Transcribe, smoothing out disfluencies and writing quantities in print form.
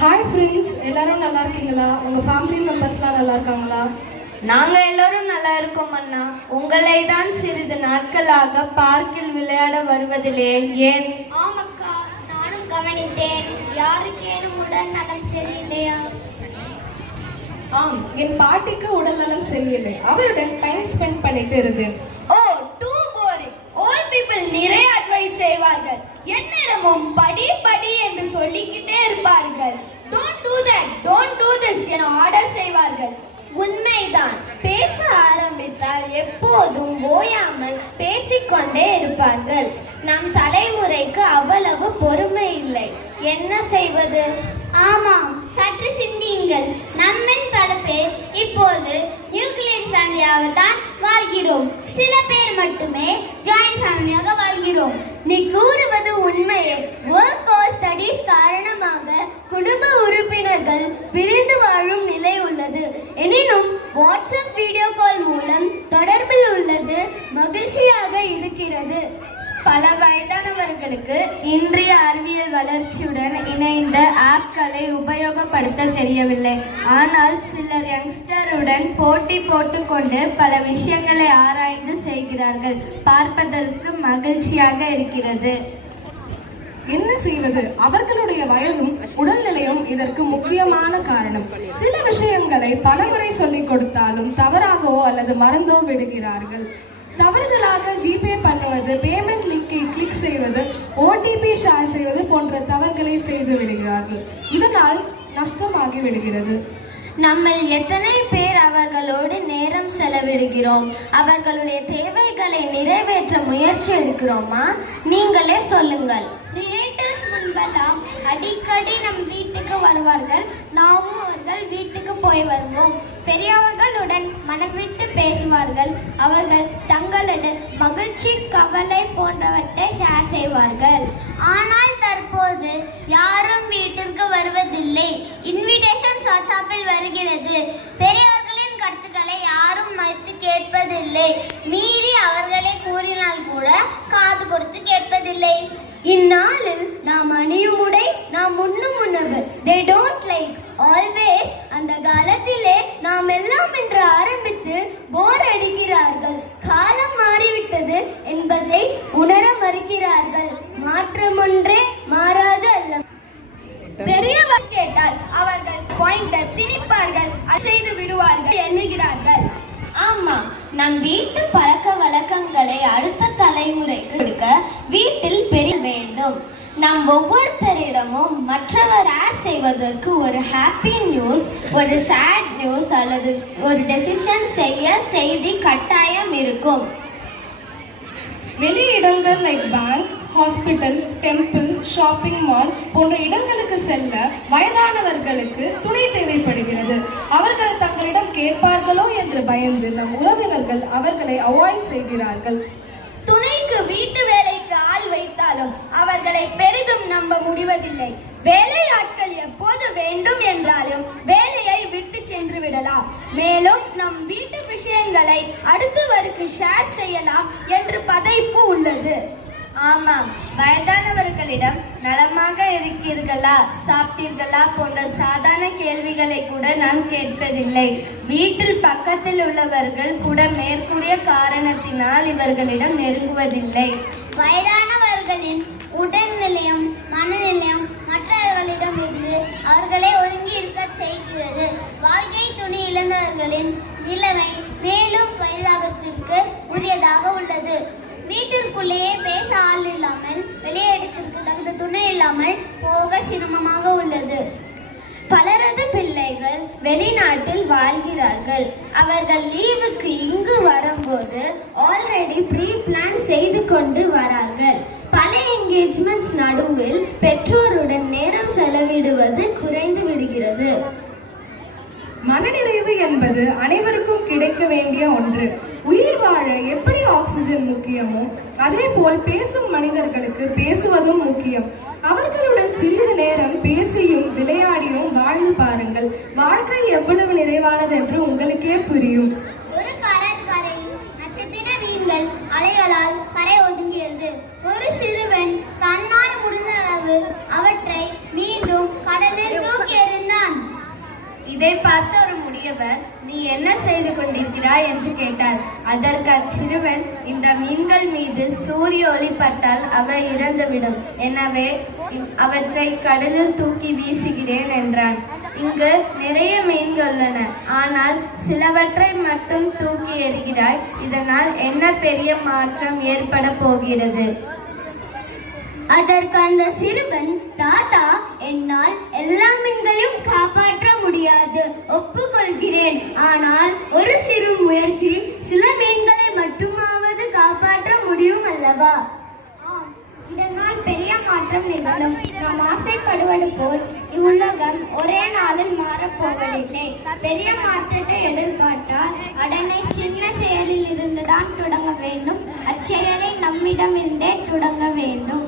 Hi friends, எல்லாரும் நல்லா இருக்கீங்களா? உங்கள் ஃபேமிலி மெம்பர்ஸ்லாம் நல்லா இருக்காங்களா? நாங்கள் எல்லோரும் நல்லா இருக்கோம் அண்ணா. உங்களை தான் சிறிது நாட்களாக பார்க்கில் விளையாட வருவதில்லையே, ஏன்? ஆமாக்கா, நானும் கவனித்தேன். யாருக்கேனும் உடல் நலம் சரியில்லையா? என் பாட்டிக்கு உடல் நலம் சரியில்லை. அவருடன் டைம் ஸ்பெண்ட் பண்ணிட்டு இருந்தேன். ஓ, டூ போரிங். ஓல்ட் பீப்பிள் நிறைய அட்வைஸ் செய்வார்கள். எந்நேரமும் படி படி என்று சொல்லிக்கிட்டே இருப்பார்கள். Don't do that, don't do this என ஆர்டர் செய்வார்கள். உண்மைதான். பேச ஆரம்பித்தால் எப்போதும் ஓயாமல் பேசிக்கொண்டே இருப்பார்கள். நம் தலைமுறைக்கு அவ்வளவு பொறுமை இல்லை. என்ன செய்வது? ஆமாம், சற்று சிந்தியுங்கள். நம்மின் பல பேர் இப்போது நியூக்ளியர் ஃபேமிலியாகத்தான் வாழ்கிறோம். சில பேர் மட்டுமே ஜாயிண்ட் ஃபேமிலியாக வாழ்கிறோம். நீ கூறுவது உண்மையே. ஒர்க் ஆர் ஸ்டடீஸ் காரணமாக குடும்ப உறுப்பினர்கள் பிரிந்து வாழும் நிலை உள்ளது. எனினும் வாட்ஸ்அப் வீடியோ கால் மூலம் தொடர்பில் உள்ளது மகிழ்ச்சியாக இருக்கிறது. பல வயதானவர்களுக்கு இன்றைய அறிவியல் வளர்ச்சியுடன் இணைந்த ஆப்களை உபயோகப்படுத்த தெரியவில்லை. ஆனால் சிலர் யங்ஸ்டருடன் போட்டி போட்டுக்கொண்டு பல விஷயங்களை ஆராய்ந்து செய்கிறார்கள். பார்ப்பதற்கு மகிழ்ச்சியாக இருக்கிறது. என்ன செய்வது? அவர்களுடைய வயதும் உடல்நிலையும் இதற்கு முக்கியமான காரணம். சில விஷயங்களை பலமுறை சொல்லிக் கொடுத்தாலும் தவறாகவோ அல்லது மறந்தோ விடுகிறார்கள். தவறுதலாக ஜிபே பண்ணுவது, பேமெண்ட் லிங்கை கிளிக் செய்வது, ஓடிபி ஷேர் செய்வது போன்ற தவறுகளை செய்து விடுகிறார்கள். இதனால் நஷ்டமாகி விடுகிறது. நம்ம எத்தனை பேர் அவர்களோடு நேரம் செலவிடுகிறோம்? அவர்களுடைய தேவைகளை நிறைவேற்ற முயற்சி எடுக்கிறோமா? நீங்களே சொல்லுங்கள். ரிலேட்டிவ்ஸ் முன்பெல்லாம் அடிக்கடி நம் வீட்டுக்கு வருவார்கள். நாமும் அவர்கள் வீட்டுக்கு போய் வருவோம். பெரியவர்களுடன் மனம் விட்டு பேசுவார்கள். அவர்கள் தங்களது மகிழ்ச்சி, கவலை போன்றவற்றை ஷேர் செய்வார்கள். ஆனால் தற்போது யாரும் வீட்டிற்கு வருவதில்லை. இன்விடேஷன் வாட்ஸ்அப்பில் வருகிறது. பெரியவர்களின் கருத்துக்களை யாரும் மதித்து கேட்பதில்லை. மீறி அவர்களே கூறினால் கூட காது கொடுத்து கேட்பதில்லை. இந்நாளில் நாம் அணியும் உடை, நாம் உண்ணும் உணவு, they don't like always. அந்த காலத்திலே நாம் எல்லாம் என்று ஆரம்பித்து போர் அடிக்கிறார்கள். காலம் மாறிவிட்டது என்பதை உணர மறுக்கிறார்கள். மாற்றம் ஒன்றே மாறாது அல்ல. பெரியவர் கேட்டால் அவர்கள் பாயிண்டர் திணிப்பார்கள், அசைது விடுவார்கள் எண்ணுகிறார்கள். ஆமா, நம் வீட்டு பழக்க வழக்கங்களை அடுத்த தலைமுறைக்கு கொடுக்க வீட்டில் பெரிய வேண்டும். நம் ஒவ்வொருத்தரிடமும் மற்றவர் ஷேர் செய்வதற்கு ஒரு ஹாப்பி நியூஸ், ஒரு சேட் நியூஸ் அல்லது ஒரு டெசிஷன் செய்ய செய்தி கட்டாயம் இருக்கும். வெளி இடங்கள் like bank, hospital, temple, shopping mall போன்ற இடங்களுக்கு செல்ல வயதானவர்களுக்கு துணை தேவைப்படுகிறது. அவர்கள் தங்களிடம் கேட்பார்களோ என்று பயந்து நம் உறவினர்கள் அவர்களை அவாய்ட் செய்கிறார்கள். துணைக்கு வீட்டு வேலைக்கு ஆள் வைத்தாலும் அவர்களை பெரிதும் நம்ப முடிவதில்லை. வேலையாட்கள் எப்போது வேண்டும் என்றாலும் வேலையை விட்டு சென்று விடலாம். மேலும் நம் வீட்டு விஷயங்களை அடுத்தவருக்கு ஷேர் செய்யலாம் என்று பதைப்பு உள்ளது. ஆமாம், வயதானவர்களிடம் நலமாக இருக்கிறீர்களா, சாப்பிட்டீர்களா போன்ற சாதாரண கேள்விகளை கூட நான் கேட்பதில்லை. வீட்டில் பக்கத்தில் உள்ளவர்கள் கூட மேற்கூறிய காரணத்தினால் இவர்களிடம் நெருங்குவதில்லை. வயதானவர்களின் உடல்நிலையும் மனநிலையும் மற்றவர்களிடம் இருந்து அவர்களை ஒதுங்கி இருக்க செய்கிறது. வாழ்க்கை துணை இழந்தவர்களின் நிலைமை மேலும் பரிதாபத்திற்கு உரியதாக உள்ளது. வீட்டிற்குள்ளேயே பேச ஆள் இல்லாமல், வெளியிடத்திற்கு தகுந்த துணை இல்லாமல் போக சிரமமாக உள்ளது. பலரது பிள்ளைகள் வெளிநாட்டில் வாழ்கிறார்கள். அவர்கள் லீவுக்கு இங்கு வரும்போது ஆல்ரெடி ப்ரீ பிளான் செய்து கொண்டு வரார்கள். பல என்கேஜ்மெண்ட்ஸ் நடுவில் பெற்றோருடன் நேரம் செலவிடுவது குறைந்து விடுகிறது. மனநிறைவு என்பது அனைவருக்கும் கிடைக்க வேண்டிய ஒன்று. உயிர் வாழ எப்படி ஆக்சிஜன் முக்கியமோ அதே போல் பேசும் மனிதர்களுக்கு பேசுவதும் முக்கியம். அவர்களுடன் சிறிது நேரம் பேசியும் விளையாடியும் வாழ்ந்து பாருங்கள். வாழ்க்கை எவ்வளவு நிறைவானது என்று உங்களுக்கே புரியும். ஒரு கரையில் நட்சத்திர மீன்கள் அலைகளால் கரை ஒதுங்கியது. ஒரு சிறுவன் தன்னால் முடிந்த அளவு அவற்றை மீண்டும் கடலில் தூக்கி இதை பார்த்த ஒரு முதியவர், நீ என்ன செய்து கொண்டிருக்கிறாய் என்று கேட்டார். அதற்கு அச்சிறுவன், இந்த மீன்கள் மீது சூரிய ஒளி பட்டால் அவை இறந்துவிடும், எனவே அவற்றை கடலில் தூக்கி வீசுகிறேன் என்றான். இங்கு நிறைய மீன்கள் உள்ளன, ஆனால் சிலவற்றை மட்டும் தூக்கி எறிகிறாய். இதனால் என்ன பெரிய மாற்றம் ஏற்பட போகிறது? அதற்கு அந்த சிறுவன், தாத்தா, என்னால் எல்லா மீன்களையும் காப்பாற்ற முடியாது, ஒப்புக்கொள்கிறேன். ஆனால் ஒரு சிறு முயற்சி சில மீன்களை மட்டுமாவது காப்பாற்ற முடியும் அல்லவா? இதனால் பெரிய மாற்றம் நிகழும். நாம் ஆசைப்படுவது போல் இவ்வுலகம் ஒரே நாளில் மாறப்போவதில்லை. பெரிய மாற்றத்தை எதிர்பார்த்தால் உடனே சின்ன செயலில் இருந்துதான் தொடங்க வேண்டும். அச்செயலை நம்மிடமிருந்தே தொடங்க வேண்டும்.